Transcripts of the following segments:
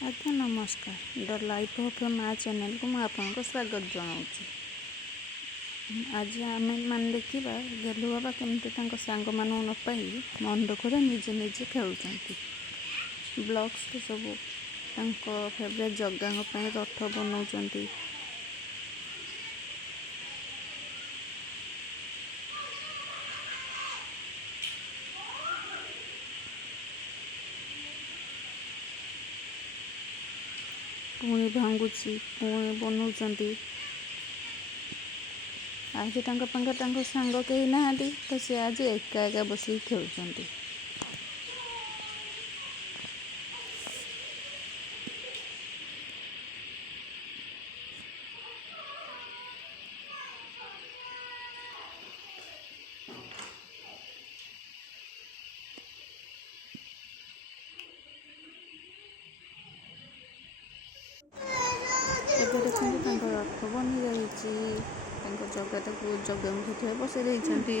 ଆଜ୍ଞା ନମସ୍କାର। The life of ଏ ମା ଚ୍ୟାନେଲକୁ ମୁଁ ଆପଣଙ୍କୁ ସ୍ୱାଗତ ଜଣାଉଛି। ଆଜି ଆମେ ଦେଖିବା ଗେଲୁ ବାବା କେମିତି ତାଙ୍କ ସାଙ୍ଗମାନଙ୍କୁ ନ ପାଇ ମନ ଦୁଃଖରେ ନିଜେ ନିଜେ ଖେଳୁଛନ୍ତି। ବ୍ଲଗ୍ସରେ ସବୁ ତାଙ୍କ ଫେଭରେଟ୍ ଜଗାଙ୍କ ପାଇଁ ରଥ ବନାଉଛନ୍ତି। ପୁଣି ଭାଙ୍ଗୁଛି, ପୁଣି ବନାଉଛନ୍ତି। ଆଜି ତାଙ୍କ ପାଖରେ ତାଙ୍କ ସାଙ୍ଗ କେହି ନାହାନ୍ତି, ତ ସେ ଆଜି ଏକା ଏକା ବସିକି ଖେଳୁଛନ୍ତି। ଏବେ ଦେଖନ୍ତୁ ତାଙ୍କ ରଥ ବନିଯାଇଛି। ତାଙ୍କ ଜଗାଙ୍କୁ ସେଠାରେ ବସେଇ ଦେଇଛନ୍ତି।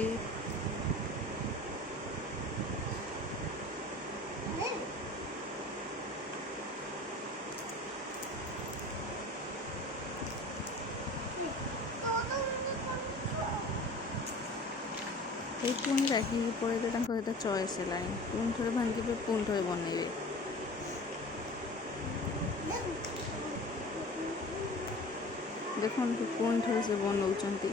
ଏଇ ପୁଣି ରାଗିକି ପଳେଇଲେ, ତାଙ୍କ ଏଇଟା ଚଏସ୍ ହେଲାଣି। ପୁଣି ଥରେ ଭାଙ୍ଗିବେ, ପୁଣି ଥରେ ବନେଇବେ। ଦେଖନ୍ତୁ ପୁଣି ଥରେ ସେ ବନଉଛନ୍ତି।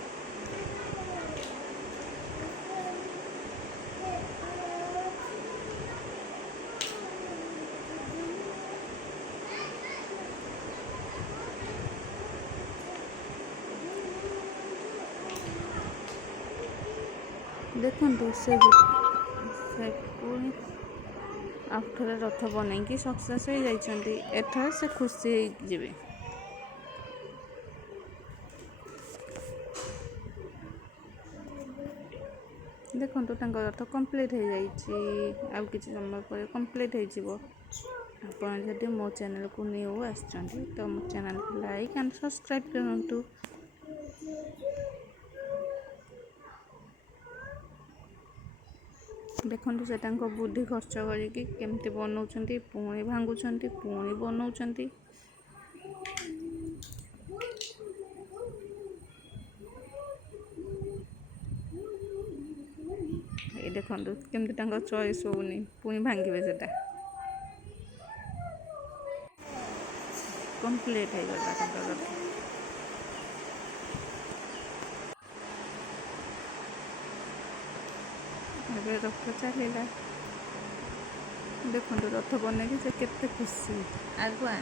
ଦେଖନ୍ତୁ ସେ ପୁଣି ଆଉ ଥରେ ରଥ ବନେଇକି ସକ୍ସେସ୍ ହେଇଯାଇଛନ୍ତି। ଏଥର ସେ ଖୁସି ହେଇଯିବେ। ଦେଖନ୍ତୁ ତାଙ୍କ ରଥ କମ୍ପ୍ଲିଟ୍ ହେଇଯାଇଛି। ଆଉ କିଛି ସମୟ ପରେ କମ୍ପ୍ଲିଟ୍ ହେଇଯିବ। ଆପଣ ଯଦି ମୋ ଚ୍ୟାନେଲକୁ ନ୍ୟୁ ଆସିଛନ୍ତି ତ ମୋ ଚ୍ୟାନେଲକୁ ଲାଇକ୍ ଆଣ୍ଡ ସବସ୍କ୍ରାଇବ୍ କରନ୍ତୁ। ଦେଖନ୍ତୁ ସେ ତାଙ୍କ ବୁଦ୍ଧି ଖର୍ଚ୍ଚ କରିକି କେମିତି ବନାଉଛନ୍ତି, ପୁଣି ଭାଙ୍ଗୁଛନ୍ତି, ପୁଣି ବନାଉଛନ୍ତି। ଏଇ ଦେଖନ୍ତୁ କେମିତି ତାଙ୍କ ଚଏସ୍ ହେଉନି, ପୁଣି ଭାଙ୍ଗିବେ ସେଟା। କମ୍ପ୍ଲିଟ୍ ହେଇଗଲା ତାଙ୍କ ରଥ। ଏବେ ରଥ ଚାଲିଲା। ଦେଖନ୍ତୁ ରଥ ବନେଇକି ସେ କେତେ ଖୁସି। ଆଗୁଆ।